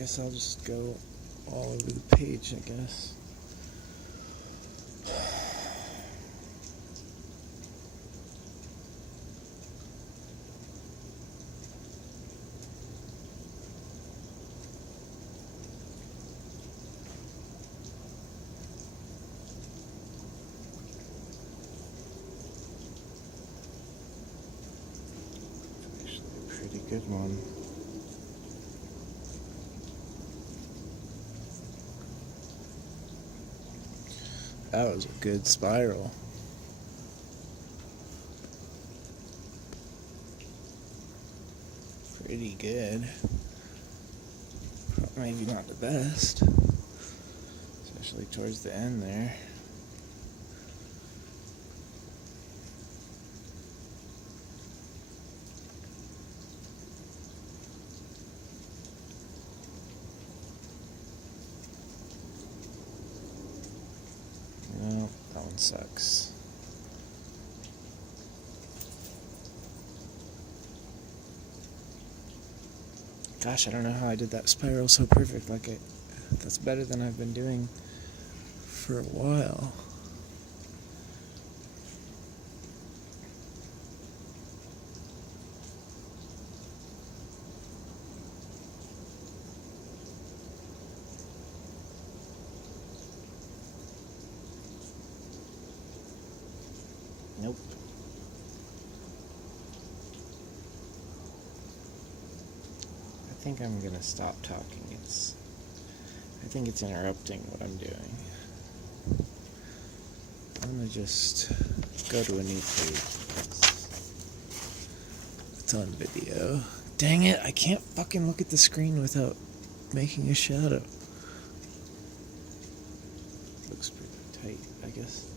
guess I'll just go all over the page, I guess. Pretty good one. That was a good spiral. Pretty good. Maybe not the best, especially towards the end there. No, that one sucks. Gosh, I don't know how I did that spiral so perfect. That's better than I've been doing for a while. Nope. I think I'm gonna stop talking. I think it's interrupting what I'm doing. I'm gonna just go to a new page. It's on video. Dang it, I can't fucking look at the screen without making a shadow. Looks pretty tight, I guess.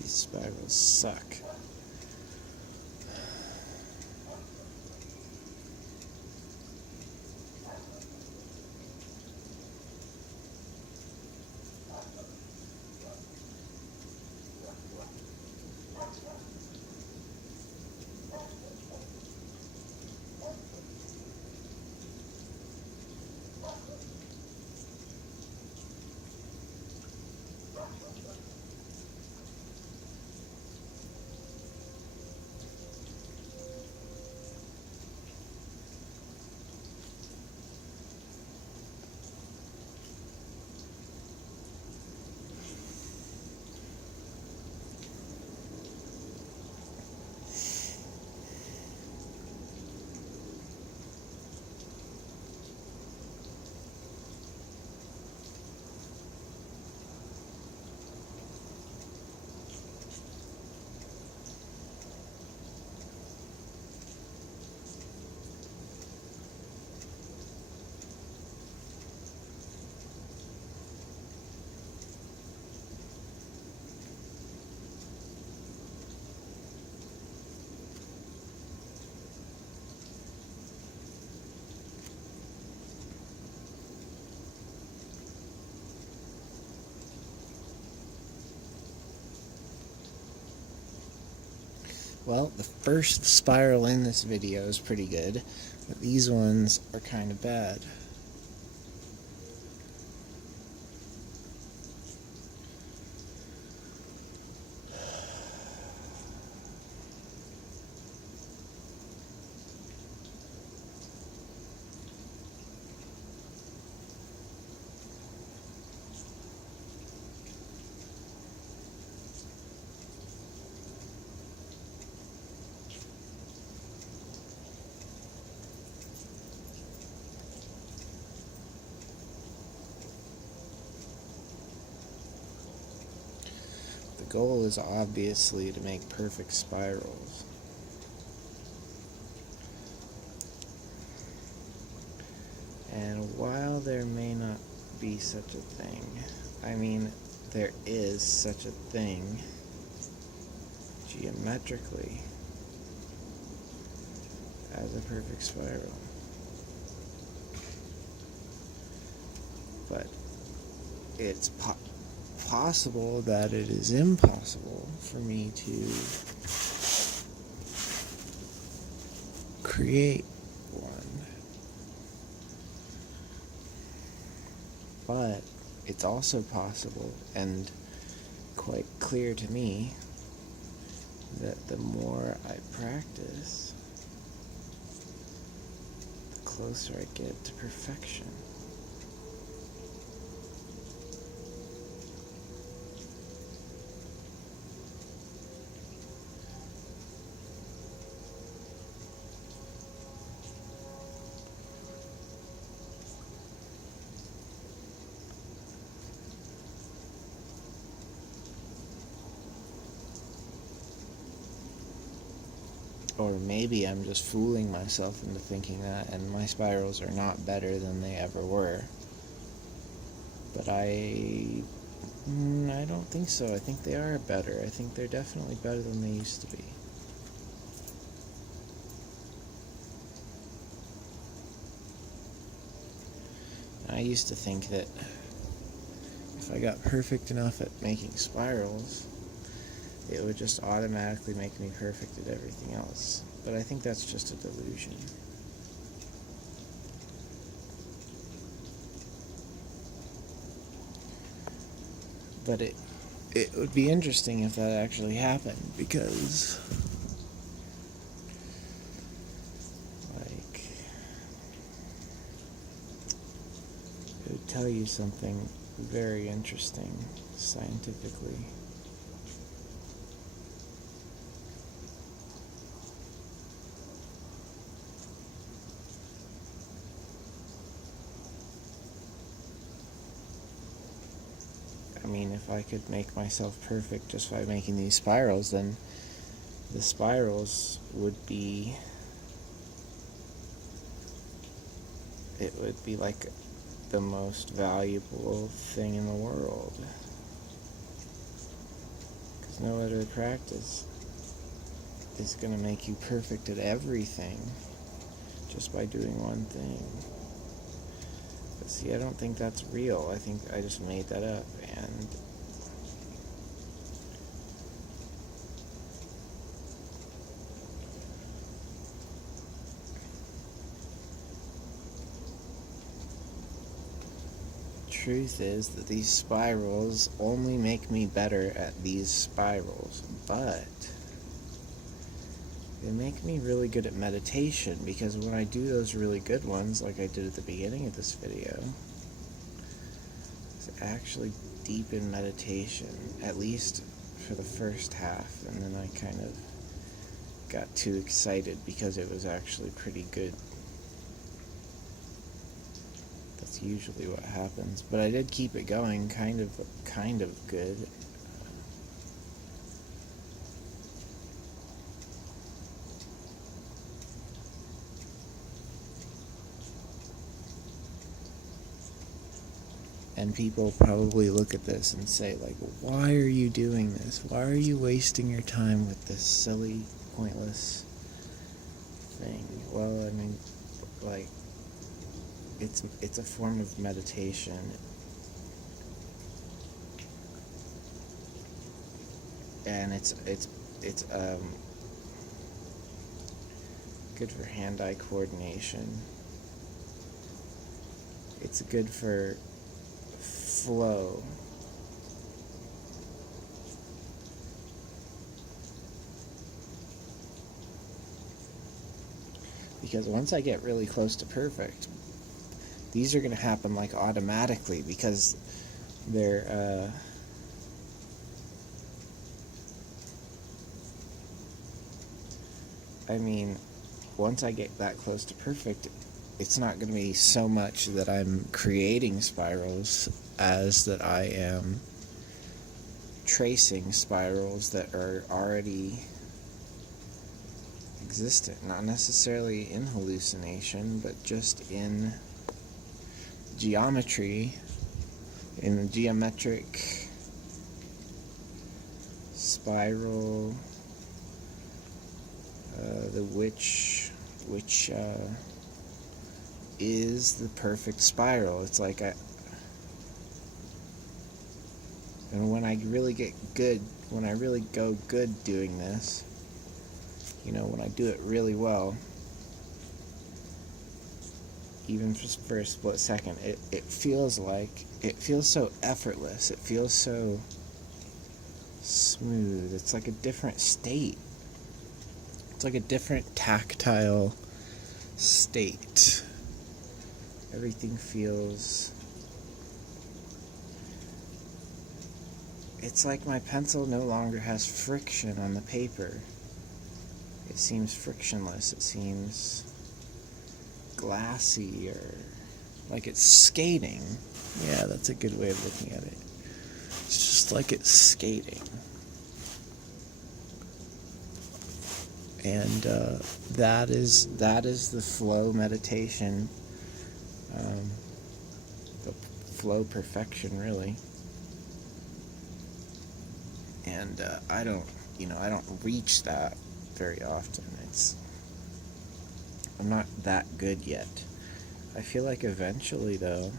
These spirals suck. Well, the first spiral in this video is pretty good, but these ones are kind of bad. goal is obviously to make perfect spirals. And while there may not be such a thing, I mean, there is such a thing geometrically as a perfect spiral. But it's possible that it is impossible for me to create one. But it's also possible and quite clear to me that the more I practice, the closer I get to perfection. Or maybe I'm just fooling myself into thinking that, and my spirals are not better than they ever were. But I don't think so. I think they are better. I think they're definitely better than they used to be. I used to think that if I got perfect enough at making spirals, it would just automatically make me perfect at everything else. But I think that's just a delusion. But it would be interesting if that actually happened, because it would tell you something very interesting scientifically. I mean, if I could make myself perfect just by making these spirals, then the spirals would be... it would be like the most valuable thing in the world. Because no other practice is going to make you perfect at everything just by doing one thing. But see, I don't think that's real. I think I just made that up, and truth is that these spirals only make me better at these spirals, but they make me really good at meditation, because when I do those really good ones, like I did at the beginning of this video, it's actually deep in meditation, at least for the first half, and then I kind of got too excited because it was actually pretty good. That's usually what happens, but I did keep it going kind of good. And people probably look at this and say, like, why are you doing this? Why are you wasting your time with this silly, pointless thing? Well, I mean, like, it's a form of meditation. And it's good for hand-eye coordination. It's good for flow. Because once I get really close to perfect, these are going to happen like automatically, because they're I mean, once I get that close to perfect, it's not going to be so much that I'm creating spirals as that I am tracing spirals that are already existent, not necessarily in hallucination, but just in geometry, in the geometric spiral, which is the perfect spiral. It's like and when I really get good, when I really go good doing this, when I do it really well, even just for a split second, it feels so effortless. It feels so smooth. It's like a different state. It's like a different tactile state. Everything feels... It's like my pencil no longer has friction on the paper. It seems frictionless. It seems glassy, or like it's skating. Yeah, that's a good way of looking at it. It's just like it's skating. And that is the flow meditation, the flow perfection, really. And I don't reach that very often. I'm not that good yet. I feel like eventually, though,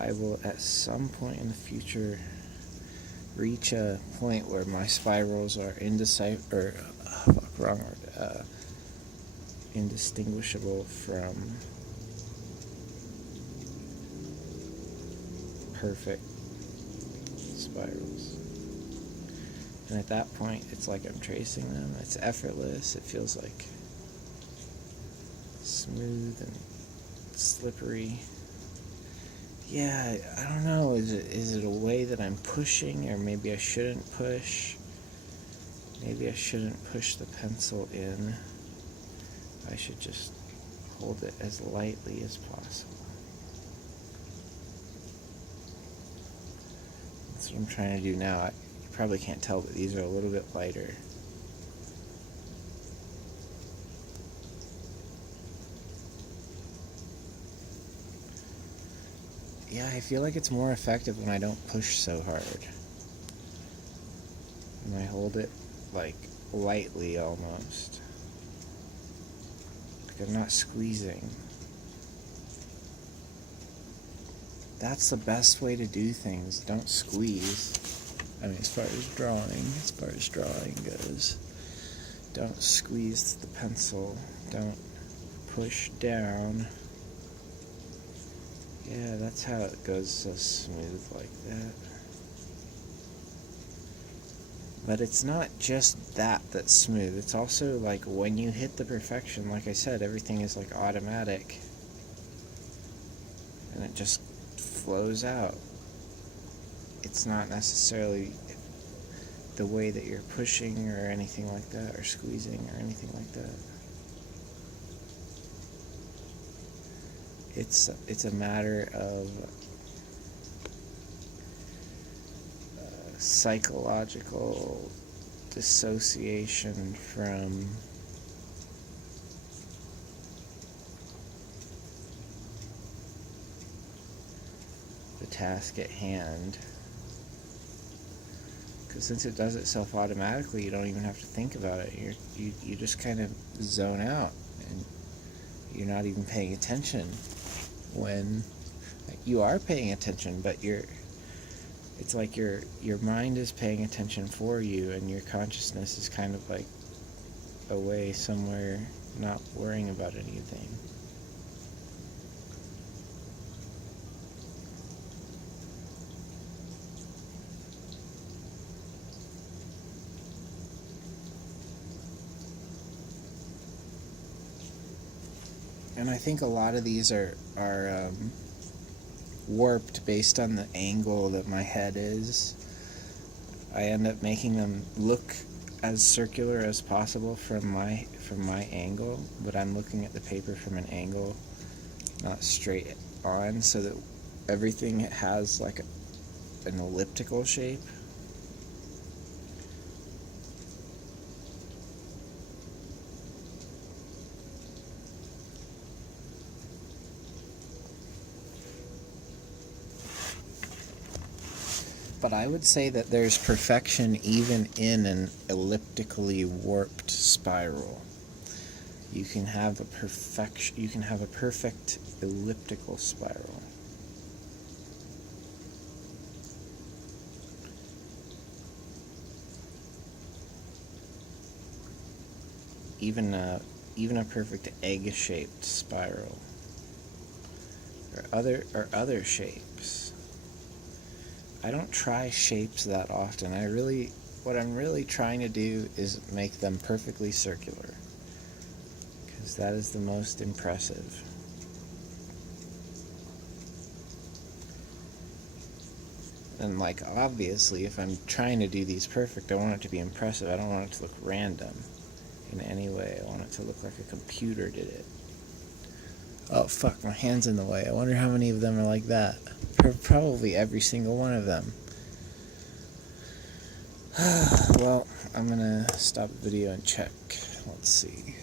I will at some point in the future reach a point where my spirals are indistinguishable from perfect spirals. And at that point, it's like I'm tracing them. It's effortless. It feels like smooth and slippery. Yeah, I don't know. Is it a way that I'm pushing, or maybe I shouldn't push? Maybe I shouldn't push the pencil in. I should just hold it as lightly as possible. That's what I'm trying to do now. You probably can't tell, but these are a little bit lighter. Yeah, I feel like it's more effective when I don't push so hard. When I hold it, like, lightly almost. Like I'm not squeezing. That's the best way to do things. Don't squeeze. I mean, as far as drawing goes. Don't squeeze the pencil. Don't push down. Yeah, that's how it goes so smooth like that. But it's not just that's smooth. It's also like when you hit the perfection, like I said, everything is like automatic. And it just flows out. It's not necessarily the way that you're pushing or anything like that, or squeezing or anything like that. It's a matter of psychological dissociation from the task at hand. Because since it does itself automatically, you don't even have to think about it. You just kind of zone out, and you're not even paying attention. When you are paying attention, but it's like your mind is paying attention for you, and your consciousness is kind of like away somewhere, not worrying about anything. And I think a lot of these are warped based on the angle that my head is. I end up making them look as circular as possible from my angle, but I'm looking at the paper from an angle not straight on, so that everything has like an elliptical shape. But I would say that there's perfection even in an elliptically warped spiral. You can have a perfect elliptical spiral. Even a perfect egg-shaped spiral. Or other shapes. I don't try shapes that often. What I'm really trying to do is make them perfectly circular, because that is the most impressive. And like, obviously, if I'm trying to do these perfect, I want it to be impressive. I don't want it to look random in any way. I want it to look like a computer did it. Oh fuck, my hand's in the way. I wonder how many of them are like that. Probably every single one of them. Well, I'm gonna stop the video and check. Let's see.